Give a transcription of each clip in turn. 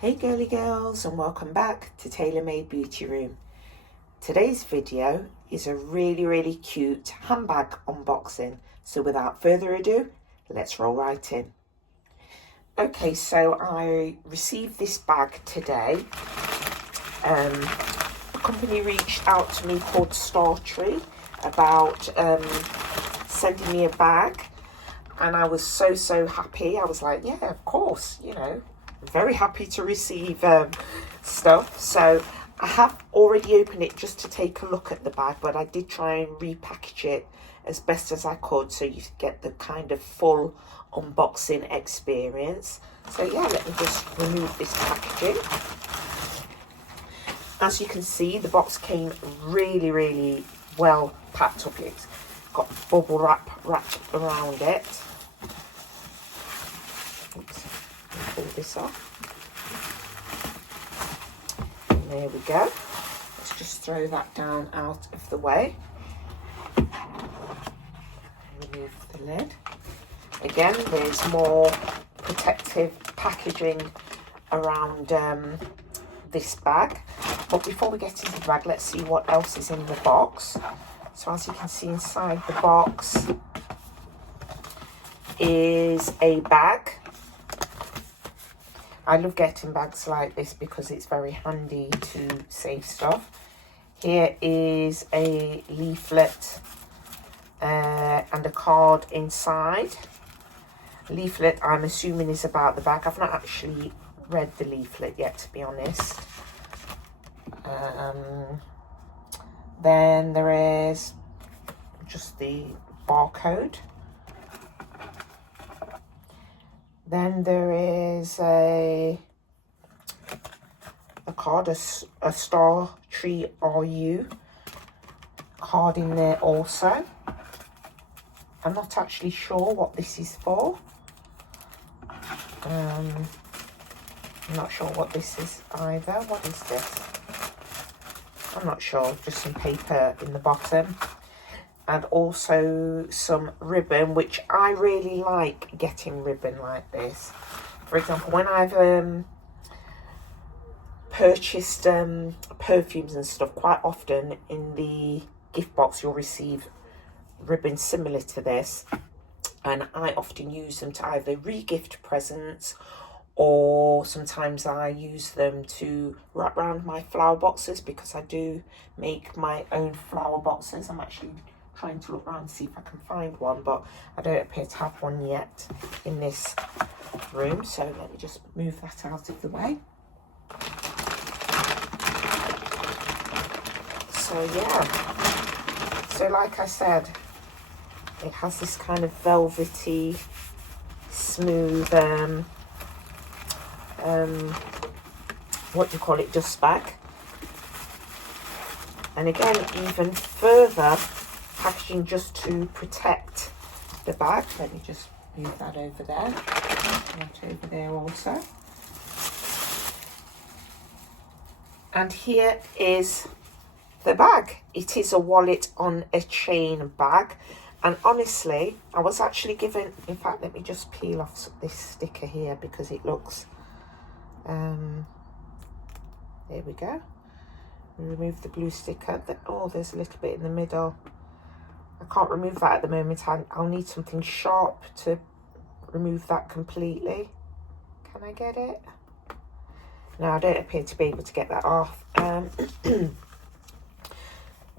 Hey girly girls, and welcome back to Tailor Made Beauty Room. Today's video is a really cute handbag unboxing. So without further ado, let's roll right in. Okay, so I received this bag today. A company reached out to me called Startree about sending me a bag, and I was so happy. I was like, yeah, of course, you know, very happy to receive stuff. So I have already opened it just to take a look at the bag, but I did try and repackage it as best as I could so you get the kind of full unboxing experience. So yeah, let me just remove this packaging. As you can see, the box came really well packed up. It's got bubble wrap wrapped around it. Oops, pull this off. And there we go. Let's just throw that down out of the way. Remove the lid. Again, there's more protective packaging around this bag. But before we get into the bag, let's see what else is in the box. So as you can see, inside the box is a bag. I love getting bags like this because it's very handy to save stuff. Here is a leaflet and a card inside. Leaflet, I'm assuming, is about the bag. I've not actually read the leaflet yet, to be honest. Then there is just the barcode. Then there is a card, a Startree RU card in there also. I'm not actually sure what this is for. I'm not sure what this is either. What is this? I'm not sure, just some paper in the bottom. And also some ribbon, which I really like getting ribbon like this. For example, when I've purchased perfumes and stuff, quite often in the gift box you'll receive ribbons similar to this. And I often use them to either re-gift presents, or sometimes I use them to wrap around my flower boxes, because I do make my own flower boxes. I'm actually trying to look around and see if I can find one, but I don't appear to have one yet in this room. So let me just move that out of the way. So yeah, so like I said, it has this kind of velvety, smooth, what do you call it, dust bag. And again, even further packaging just to protect the bag. Let me just move that over there. That over there also. And here is the bag. It is a wallet on a chain bag. And honestly, I was actually given, in fact, let me just peel off this sticker here because it looks, there we go. Remove the blue sticker. Oh, there's a little bit in the middle. I can't remove that at the moment. I'll need something sharp to remove that completely. Can I get it? No, I don't appear to be able to get that off.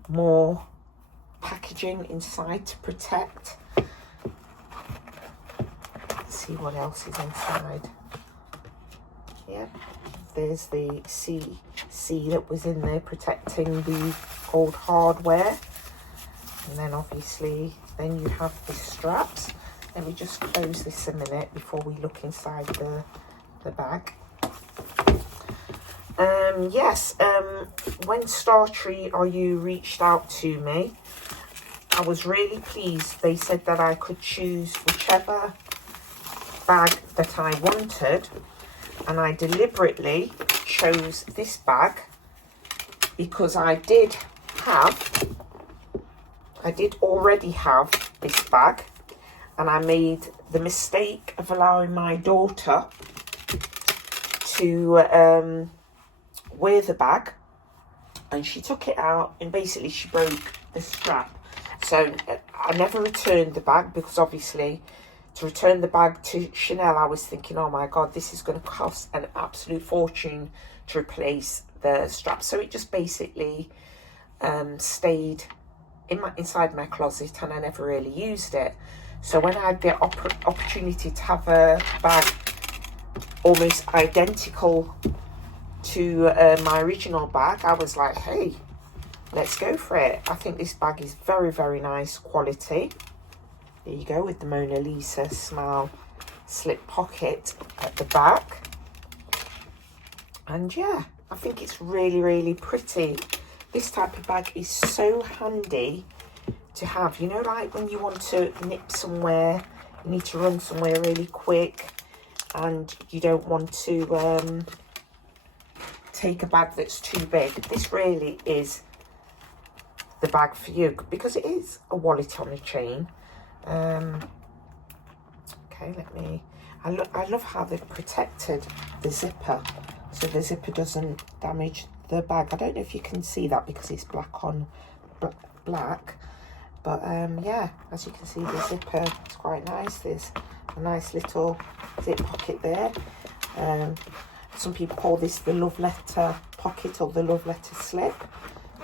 More packaging inside to protect. Let's see what else is inside. Yeah, there's the CC that was in there protecting the old hardware. And then obviously, then you have the straps. Let me just close this a minute before we look inside the bag. Yes, when Startree RU reached out to me, I was really pleased. They said that I could choose whichever bag that I wanted, and I deliberately chose this bag because I did already have this bag, and I made the mistake of allowing my daughter to wear the bag, and she took it out and basically she broke the strap. So I never returned the bag, because obviously to return the bag to Chanel, I was thinking, oh my God, this is going to cost an absolute fortune to replace the strap. So it just basically stayed inside my closet, and I never really used it. So when I had the opportunity to have a bag almost identical to my original bag, I was like, hey, let's go for it. I think this bag is very, very nice quality. There you go, with the Mona Lisa smile slip pocket at the back. And yeah, I think it's really, really pretty. This type of bag is so handy to have. You know, like when you want to nip somewhere, you need to run somewhere really quick, and you don't want to take a bag that's too big. This really is the bag for you, because it is a wallet on a chain. Okay, I love how they've protected the zipper, so the zipper doesn't damage the bag. I don't know if you can see that because it's black on black, but yeah, as you can see, the zipper is quite nice. There's a nice little zip pocket there. Some people call this the love letter pocket or the love letter slip,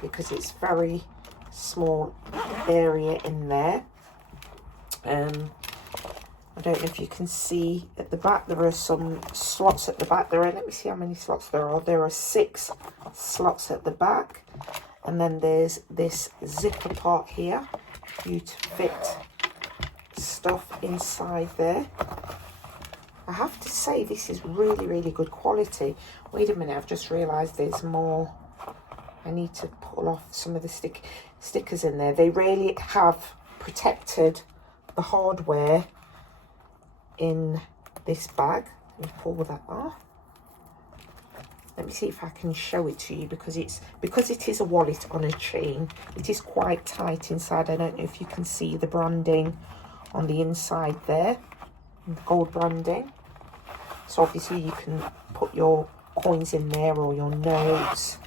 because it's very small area in there. I don't know if you can see at the back, there are some slots at the back. Let me see how many slots there are. There are 6 slots at the back, and then there's this zipper part here for you to fit stuff inside there. I have to say, this is really, really good quality. Wait a minute, I've just realised there's more. I need to pull off some of the stickers in there. They really have protected the hardware in this bag. Let me pull that off. Let me see if I can show it to you, because it is a wallet on a chain. It is quite tight inside. I don't know if you can see the branding on the inside there, the gold branding. So obviously you can put your coins in there, or your notes.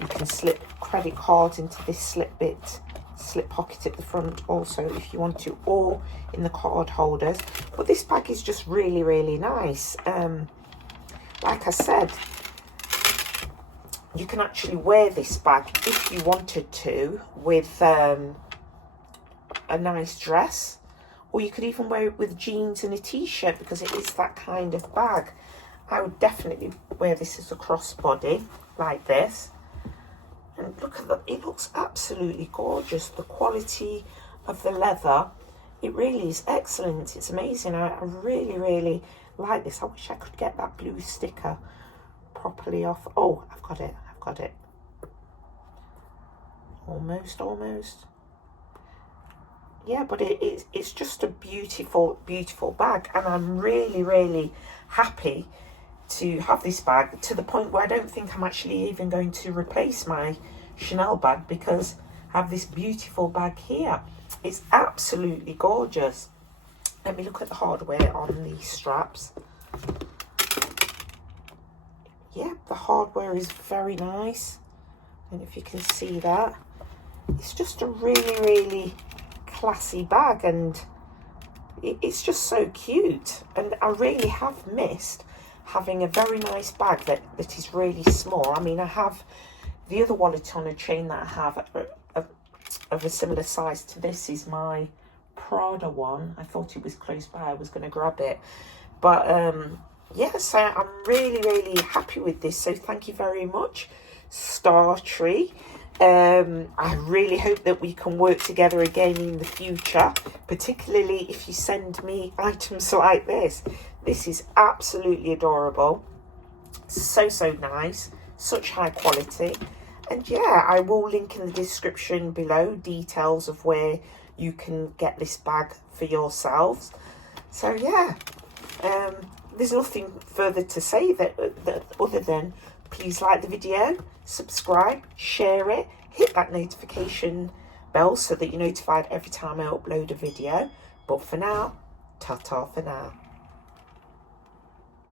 You can slip credit cards into this slip pocket at the front also, if you want to, or in the card holders. But this bag is just really, really nice. Like I said, you can actually wear this bag if you wanted to with a nice dress, or you could even wear it with jeans and a t-shirt, because it is that kind of bag. I would definitely wear this as a crossbody like this. And look at that, it looks absolutely gorgeous. The quality of the leather, it really is excellent. It's amazing. I really, really like this. I wish I could get that blue sticker properly off. Oh, I've got it. Almost. Yeah, but it's just a beautiful, beautiful bag. And I'm really, really happy to have this bag, to the point where I don't think I'm actually even going to replace my Chanel bag, because I have this beautiful bag here. It's absolutely gorgeous. Let me look at the hardware on these straps. Yeah, the hardware is very nice. And if you can see that, it's just a really, really classy bag, and it's just so cute. And I really have missed having a very nice bag that is really small. I mean, I have the other wallet on a chain that I have of a similar size to this is my Prada one. I thought it was close by, I was going to grab it. But yeah, so I'm really, really happy with this. So thank you very much, Startree. I really hope that we can work together again in the future, particularly if you send me items like this. This is absolutely adorable. So nice. Such high quality. And yeah, I will link in the description below details of where you can get this bag for yourselves. So yeah, there's nothing further to say that other than please like the video, subscribe, share it, hit that notification bell so that you're notified every time I upload a video. But for now, ta-ta for now.